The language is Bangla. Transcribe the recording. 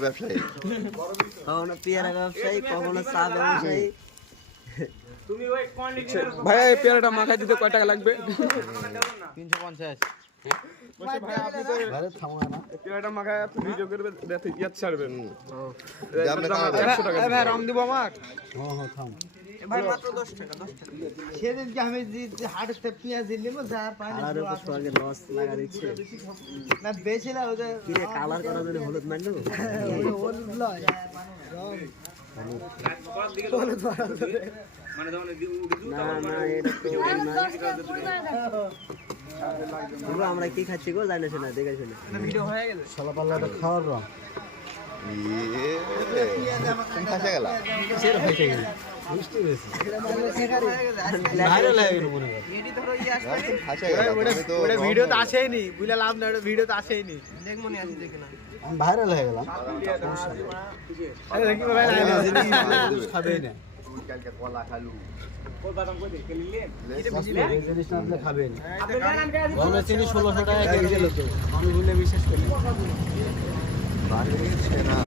ব্যবসায়ী কখনো পেয়ারা ব্যবসায়ী, কখনো চা ব্যবসায়ী। ভাই এই পেয়ারাটা মাখাই দিতে কয় টাকা লাগবে? 350। পেয়ারাটা মাখায় আপনি ভিডিও করবে দেখতে ইয়াত ছাড়বেন। আপনি 100 টাকা ভাই রং দিব আমার। ভাই মাত্র 10 টাকা। সেদিনকে আমি যে হাটতে পেঁয়াজ নিলাম যার পানি কালার উপর সঙ্গে লস লাগা দিচ্ছে। না বেশি না ওদের কি রে কালার করার জন্য হলুদ মারলো? হলুদ লয় না না এটা তো না। আমরা কি খাচ্ছি গো জানি না, দেখে শুনে। ভিডিও হয়ে গেল শালা পাল্লাটা খাওয়ার রং। ফাঁসে গেল সের হইছে গেল। বুঝতে পেরেছি। ভাইরাল হয়ে গেল মনে হয়। এডি ধরো ই আসবে ফাঁসে গেল ওটা ভিডিও তো আসেইনি বুঝলা লাভ না, ওটা ভিডিও তো আসেইনি দেখ মনে আছে দেখে না আমি ভাইরাল হয়ে গেলাম। আরে দেখি ভাই খাবেই না। কালকে কলা খালু জিনিসটা আপনি খাবেন। গরমে চিনি 1600 টাকা কেজি। আমি ভুলে বিশ্বাস করি।